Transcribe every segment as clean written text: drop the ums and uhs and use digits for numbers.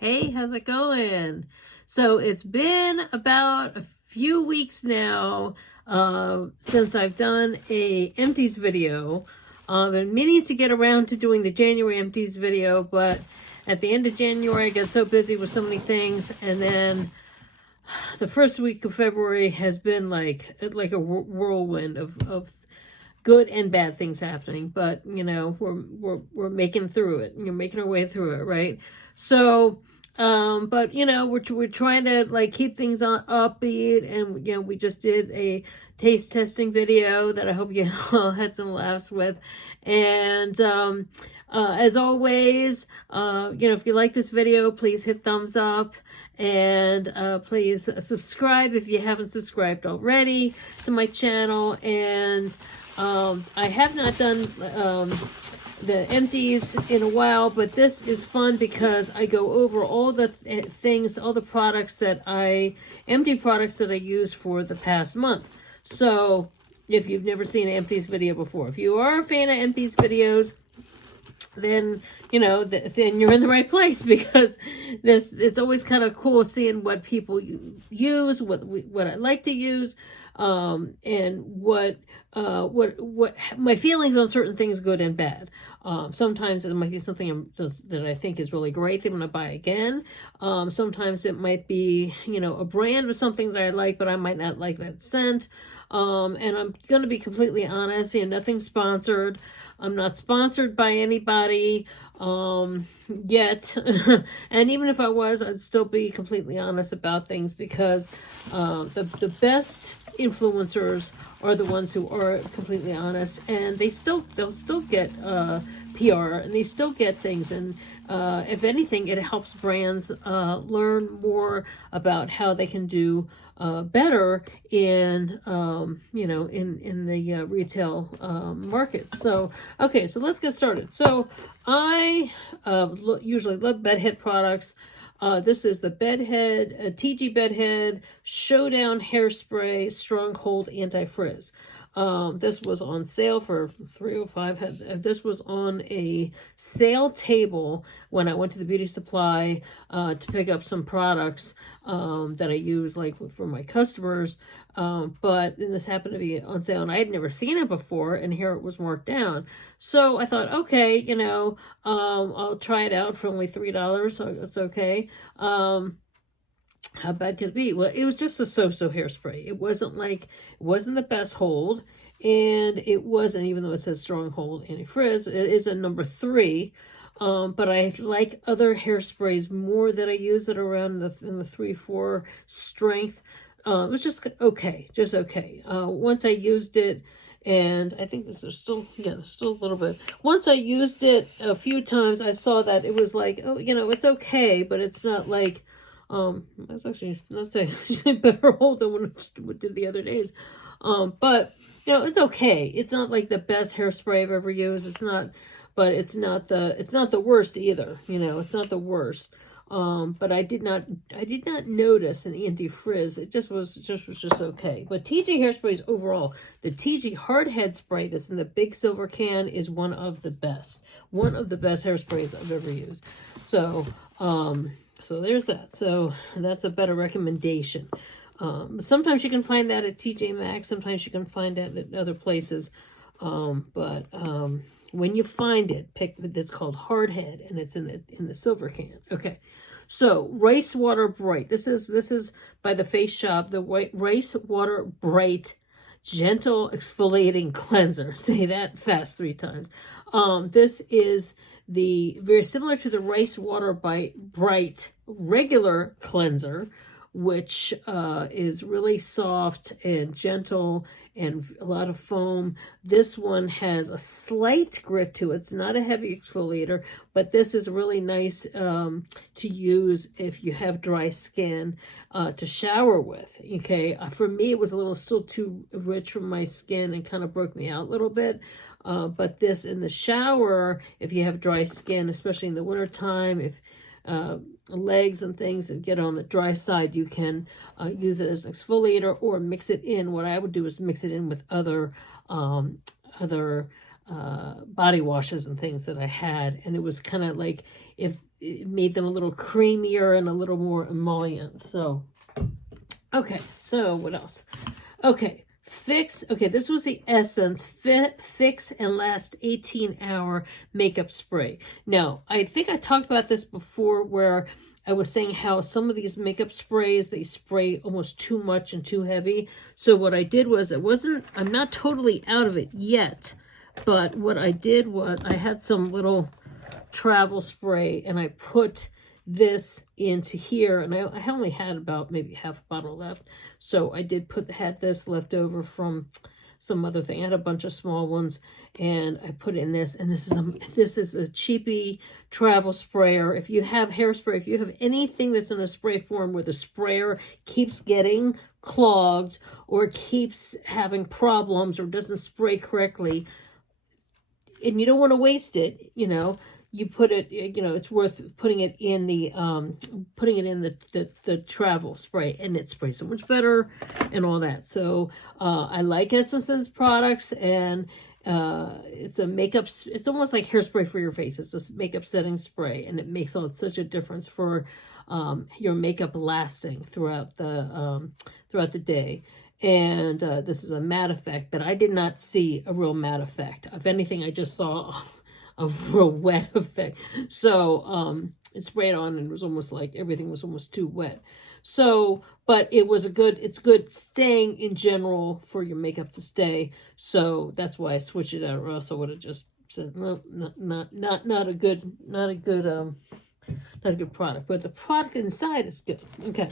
Hey, how's it going? So it's been about a few weeks now since I've done a empties video. I've been meaning to get around to doing the January empties video, but at the end of January I got so busy with so many things, and then the first week of February has been like a whirlwind of good and bad things happening. But you know, we're making through it. You're making our way through it, right? So but you know, we're trying to like keep things on upbeat, and you know, we just did a taste testing video that I hope you all had some laughs with. And as always, you know, if you like this video, please hit thumbs up, and please subscribe if you haven't subscribed already to my channel. And I have not done the empties in a while, but this is fun because I go over all the things, all the products that empty products that I used for the past month. So if you've never seen an empties video before, if you are a fan of empties videos, then you know, then you're in the right place, because it's always kind of cool seeing what people use, what I like to use, and what my feelings on certain things, good and bad. Sometimes it might be something that I think is really great that I'm going to buy again. Sometimes it might be, you know, a brand or something that I like, but I might not like that scent. And I'm going to be completely honest, you know, nothing sponsored. I'm not sponsored by anybody yet. And even if I was, I'd still be completely honest about things, because the best influencers are the ones who are completely honest, and they'll still get PR, and they still get things. And if anything, it helps brands learn more about how they can do better in you know, in the retail market. So okay, so let's get started. So I usually love bedhead products. This is the Bedhead, TG Bedhead Showdown Hairspray Stronghold Anti-Frizz. This was on sale for $3.05. This was on a sale table when I went to the beauty supply to pick up some products that I use like for my customers. But this happened to be on sale, and I had never seen it before, and here it was marked down. So I thought, okay, you know, I'll try it out for only $3, so it's okay. How bad could it be? Well, it was just a so-so hairspray. It wasn't the best hold, and it wasn't, even though it says Stronghold Anti-Frizz, it is a number 3. But I like other hairsprays more that I use that are around in the 3-4 strength. It was just okay, once I used it, and I think there's still a little bit. Once I used it a few times, I saw that it was like, oh, you know, it's okay, but it's not like, that's actually a better hold than what we did the other days. But you know, it's okay. It's not like the best hairspray I've ever used. It's not, but it's not the worst either. You know, it's not the worst. But I did not notice an anti-frizz. It just was okay. But TG hairsprays overall, the TG hard head spray that's in the big silver can is one of the best hairsprays I've ever used. So so there's that. So that's a better recommendation. Sometimes you can find that at TJ Maxx. Sometimes you can find that at other places. But when you find it, pick it's called Hardhead, and it's in the silver can. Okay. So Rice Water Bright. This is by the Face Shop. The Rice Water Bright Gentle Exfoliating Cleanser. Say that fast 3 times. This is very similar to the Rice Water Bright regular cleanser, which is really soft and gentle and a lot of foam. This one has a slight grit to it. It's not a heavy exfoliator, but this is really nice to use if you have dry skin to shower with. Okay, for me, it was still too rich for my skin and kind of broke me out a little bit. But this in the shower, if you have dry skin, especially in the wintertime, if legs and things that get on the dry side, you can use it as an exfoliator or mix it in. What I would do is mix it in with other body washes and things that I had, and it was kind of like, if it made them a little creamier and a little more emollient. So, okay, so what else? Okay, Fix. Okay, this was the Essence Fix and Last 18-Hour Makeup Spray. Now, I think I talked about this before where I was saying how some of these makeup sprays, they spray almost too much and too heavy. So what I did was, I'm not totally out of it yet, but what I did was I had some little travel spray and I put this into here, and I only had about maybe half a bottle left, so I did had this left over from some other thing. I had a bunch of small ones, and I put in this, and this is a cheapy travel sprayer. If you have hairspray, if you have anything that's in a spray form where the sprayer keeps getting clogged or keeps having problems or doesn't spray correctly, and you don't want to waste it, you know, you put it, you know, it's worth putting it in the travel spray, and it sprays so much better and all that. So I like Essence's products, and it's a makeup, it's almost like hairspray for your face. It's a makeup setting spray, and it makes such a difference for your makeup lasting throughout the day. And this is a matte effect, but I did not see a real matte effect. If anything, I just saw a real wet effect. So it sprayed on, and it was almost like everything was almost too wet. So, but it's good staying in general for your makeup to stay. So that's why I switched it out, or else I would have just said, no, not a good product. But the product inside is good. Okay.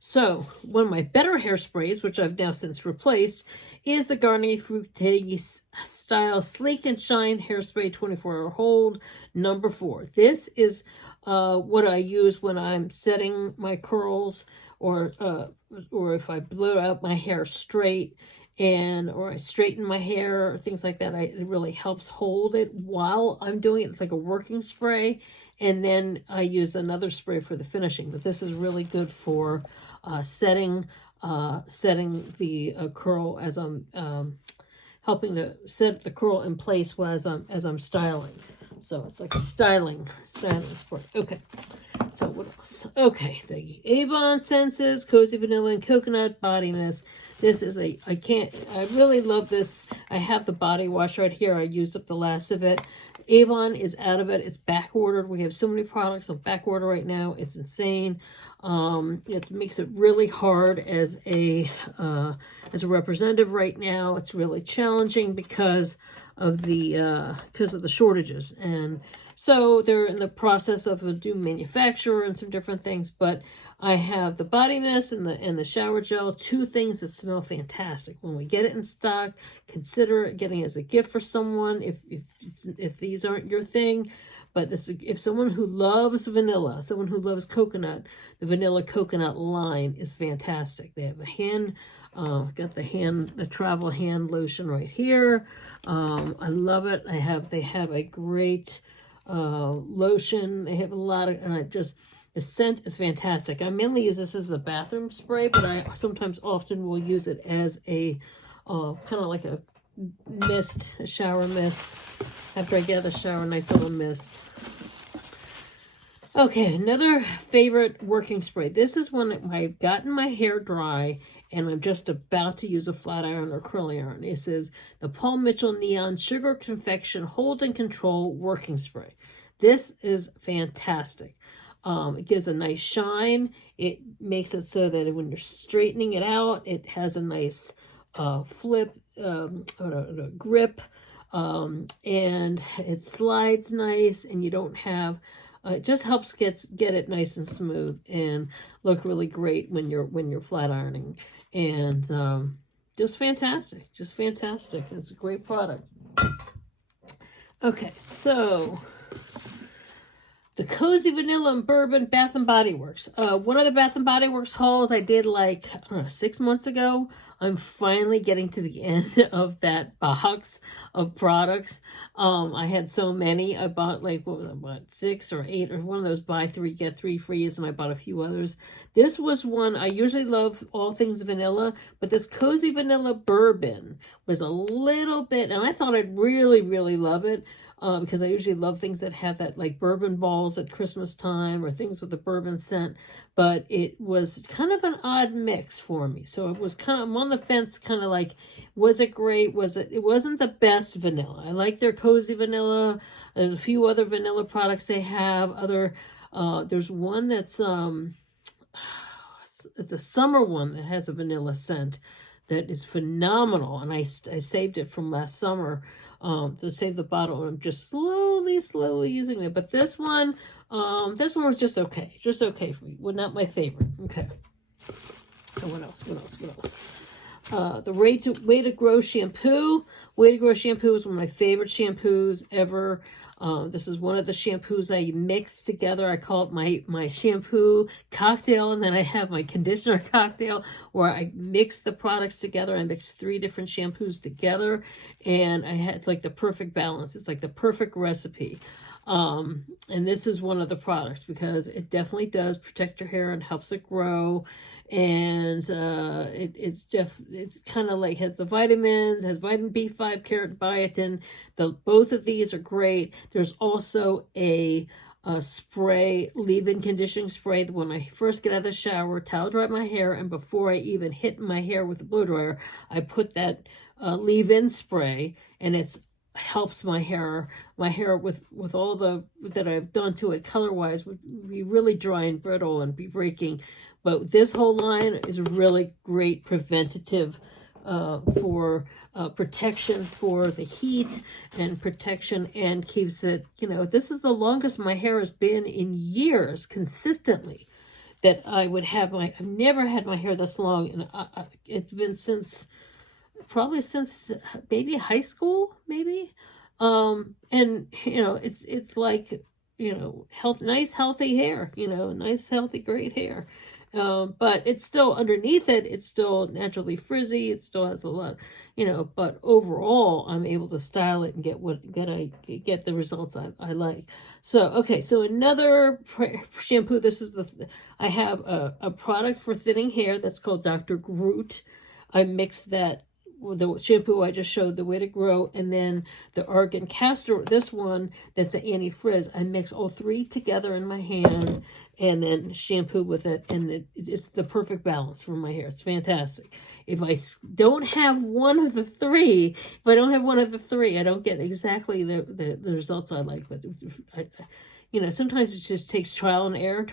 So, one of my better hairsprays, which I've now since replaced, is the Garney Fructis Style Sleek and Shine Hairspray 24-Hour Hold number 4. This is what I use when I'm setting my curls, or if I blow out my hair straight, or I straighten my hair, or things like that. It really helps hold it while I'm doing it. It's like a working spray. And then I use another spray for the finishing. But this is really good for setting the curl as I'm helping to set the curl in place as I'm styling. So it's like a styling spray. Okay. So what else? Okay, the Avon Senses Cozy Vanilla and Coconut Body Mist. This is I really love this. I have the body wash right here. I used up the last of it. Avon is out of it. It's back ordered. We have so many products on back order right now. It's insane. It makes it really hard as a representative right now. It's really challenging because of the shortages, and so they're in the process of a new manufacturer and some different things. But I have the body mist and the shower gel, two things that smell fantastic. When we get it in stock, consider getting it as a gift for someone if these aren't your thing. But if someone who loves vanilla, someone who loves coconut, the vanilla coconut line is fantastic. They have got the travel hand lotion right here. I love it. They have a great lotion. They have a lot of, the scent is fantastic. I mainly use this as a bathroom spray, but I sometimes often will use it as a kind of like a mist, a shower mist. After I get out of the shower, nice little mist. Okay, another favorite working spray. This is when I've gotten my hair dry and I'm just about to use a flat iron or curling iron. This is the Paul Mitchell Neon Sugar Confection Hold and Control Working Spray. This is fantastic. It gives a nice shine. It makes it so that when you're straightening it out, it has a nice flip, grip, and it slides nice, and you don't have, it just helps get it nice and smooth and look really great when you're flat ironing. And just fantastic. It's a great product. Okay, so the Cozy Vanilla and Bourbon Bath & Body Works. One of the Bath & Body Works hauls I did like, 6 months ago. I'm finally getting to the end of that box of products. I had so many. I bought like, 6 or 8, or one of those buy 3, get 3 frees, and I bought a few others. This was one, I usually love all things vanilla, but this Cozy Vanilla Bourbon was a little bit, and I thought I'd really, really love it. because I usually love things that have that, like bourbon balls at Christmas time or things with a bourbon scent. But it was kind of an odd mix for me. So it was kind of, I'm on the fence, kind of like, was it great? It wasn't the best vanilla. I like their cozy vanilla. There's a few other vanilla products they have. There's one that's, the summer one that has a vanilla scent that is phenomenal. And I saved it from last summer to save the bottle. I'm just slowly using it. But this one was just okay. Just okay for me. Well, not my favorite. Okay. And what else? The Way to Grow Shampoo. Way to Grow Shampoo is one of my favorite shampoos ever. This is one of the shampoos I mix together. I call it my shampoo cocktail, and then I have my conditioner cocktail where I mix the products together. I mix 3 different shampoos together, and it's like the perfect balance. It's like the perfect recipe. And this is one of the products because it definitely does protect your hair and helps it grow. And it's kind of like has the vitamins, has vitamin B5, carrot, biotin. Both of these are great. There's also a spray, leave-in conditioning spray. When I first get out of the shower, towel dry my hair, and before I even hit my hair with the blow dryer, I put that leave-in spray, and it's helps my hair with all that I've done to it color-wise would be really dry and brittle and be breaking. But this whole line is really great preventative for protection for the heat and protection, and keeps it, this is the longest my hair has been in years consistently that I would have I've never had my hair this long, and it's been probably since maybe high school, maybe. And it's like, nice healthy hair, nice healthy great hair. But it's still underneath it, it's still naturally frizzy, it still has a lot, but overall I'm able to style it and get the results I like. So, okay, so another shampoo, I have a product for thinning hair that's called Dr. Groot. I mix that with the shampoo I just showed, the Way to Grow, and then the Argan Castor, this one that's an anti-frizz. I mix all 3 together in my hand and then shampoo with it, and it's the perfect balance for my hair. It's fantastic. If I don't have one of the 3, I don't get exactly the results I like. But sometimes it just takes trial and error,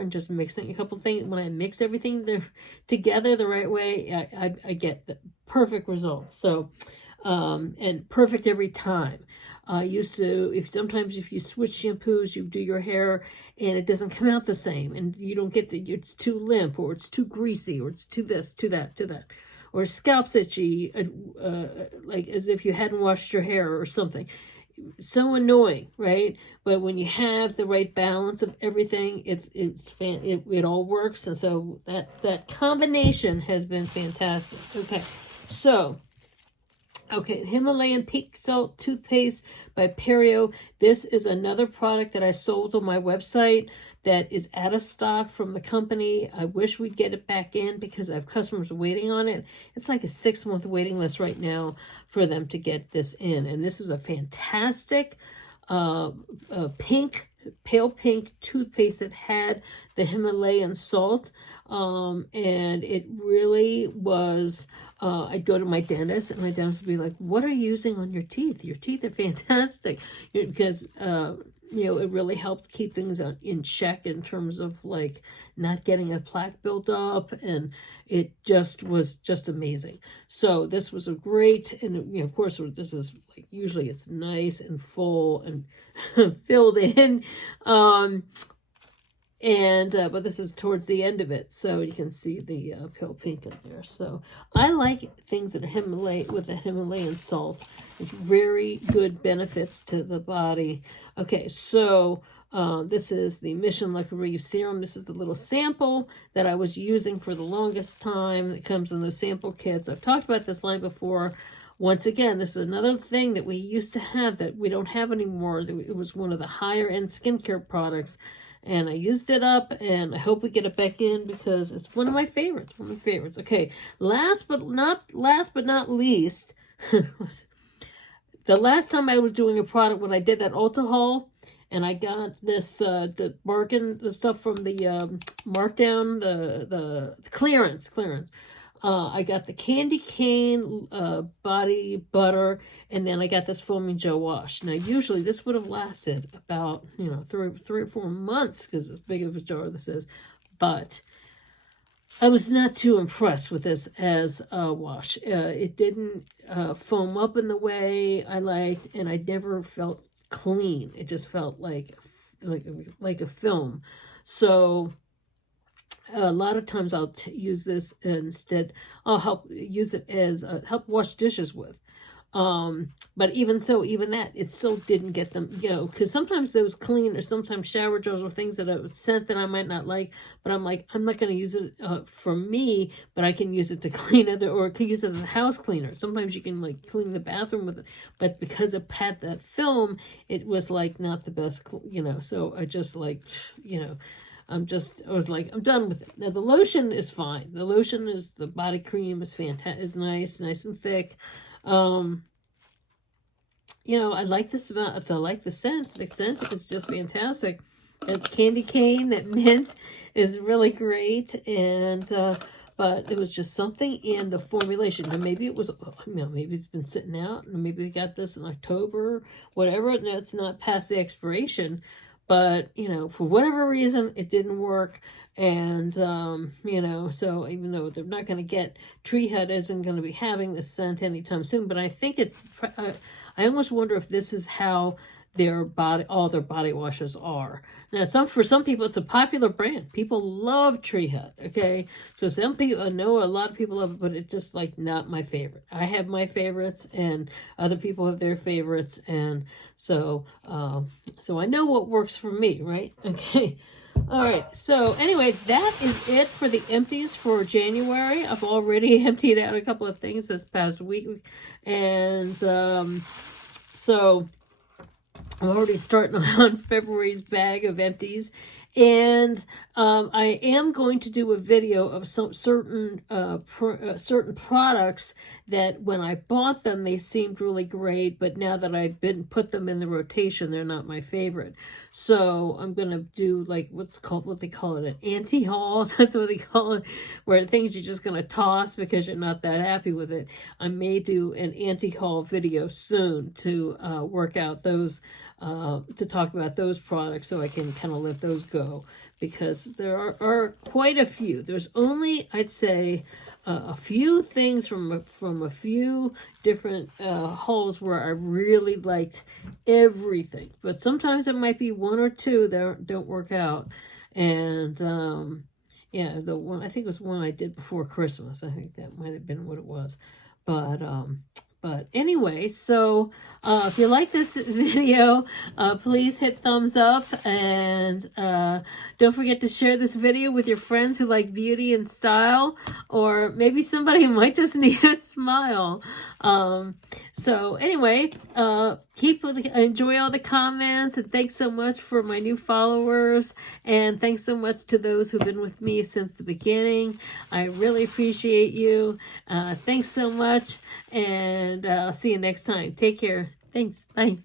and just mixing a couple things. When I mix everything together the right way, I get the perfect results. So, and perfect every time. Sometimes if you switch shampoos, you do your hair and it doesn't come out the same, and you don't get it's too limp, or it's too greasy, or it's too this, too that, or scalp's itchy, like as if you hadn't washed your hair or something. So annoying, right? But when you have the right balance of everything, it all works. And so that combination has been fantastic. Okay, Himalayan Pink Salt Toothpaste by Perio. This is another product that I sold on my website that is out of stock from the company. I wish we'd get it back in because I have customers waiting on it. It's like a 6-month waiting list right now for them to get this in. And this is a fantastic pale pink toothpaste that had the Himalayan salt. And it really was, I'd go to my dentist, and my dentist would be like, what are you using on your teeth? Your teeth are fantastic. Because, it really helped keep things in check in terms of like not getting a plaque built up, and it was just amazing. So this was a great, and of course this is like, usually it's nice and full and filled in, but this is towards the end of it, so you can see the pale pink in there. So I like things that are with the Himalayan salt. It's very good benefits to the body. Okay, so this is the Mission Like a Reeve Serum. This is the little sample that I was using for the longest time. It comes in the sample kits. I've talked about this line before. Once again, this is another thing that we used to have that we don't have anymore. It was one of the higher end skincare products. And I used it up, and I hope we get it back in because it's one of my favorites. Okay, last but not least, the last time I was doing a product, when I did that Ulta haul, and I got this, the bargain, the stuff from the markdown, the clearance. I got the candy cane body butter, and then I got this foaming gel wash. Now, usually this would have lasted about, you know, three or 4 months, because as big of a jar this is. But I was not too impressed with this as a wash. It didn't foam up in the way I liked, and I never felt clean. It just felt like a film. So a lot of times I'll use this instead. I'll use it as help wash dishes with. But even so, even that, it still didn't get them, you know, because sometimes those clean, or sometimes shower gels or things that are scent that I might not like, but I'm like, I'm not going to use it for me, but I can use it to clean other, or can use it as a house cleaner. Sometimes you can like clean the bathroom with it, but because it had that film, it was like not the best, you know, so I just like, you know, I was like, I'm done with it. Now the lotion is fine. The lotion is, the body cream is fantastic, is nice and thick. You know, I like this amount. I like the scent. The scent is just fantastic. That candy cane, that mint is really great. And, but it was just something in the formulation. And maybe it was, you know, maybe it's been sitting out, and maybe they got this in October, whatever. And it's not past the expiration, but, you know, for whatever reason, it didn't work. And, you know, so even though they're not going to get, Tree Hut isn't going to be having this scent anytime soon, but I think it's, I almost wonder if this is how all their body washes are. Now, for some people, it's a popular brand. People love Tree Hut, okay? So some people, I know a lot of people love it, but it's just like not my favorite. I have my favorites, and other people have their favorites, and so, so I know what works for me, right? Okay. All right, so anyway, that is it for the empties for January. I've already emptied out a couple of things this past week, and so I'm already starting on February's bag of empties. And I am going to do a video of some certain products that when I bought them, they seemed really great, but now that I've put them in the rotation, they're not my favorite. So I'm going to do like what they call it, an anti-haul. That's what they call it, where things you're just going to toss because you're not that happy with it. I may do an anti-haul video soon to work out those, to talk about those products, so I can kind of let those go, because there are quite a few. There's only, I'd say, a few things from a few different hauls where I really liked everything, but sometimes it might be one or two that don't work out. And yeah, the one, I think it was one I did before Christmas. I think that might have been what it was. But anyway, so if you like this video, please hit thumbs up, and don't forget to share this video with your friends who like beauty and style, or maybe somebody might just need a smile. So anyway, enjoy all the comments, and thanks so much for my new followers, and thanks so much to those who've been with me since the beginning. I really appreciate you. Thanks so much, and I'll see you next time. Take care. Thanks. Bye.